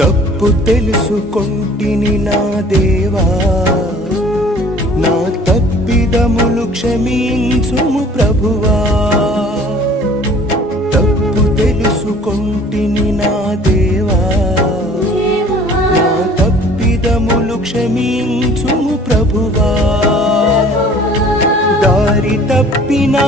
తప్పు తెలుసుకొంటిని నా దేవా, నా తప్పిదములు క్షమించుము ప్రభువా. తప్పు తెలుసుకొంటిని నా దేవా, నా తప్పిదములు క్షమించుము ప్రభువా. దారి తప్పినా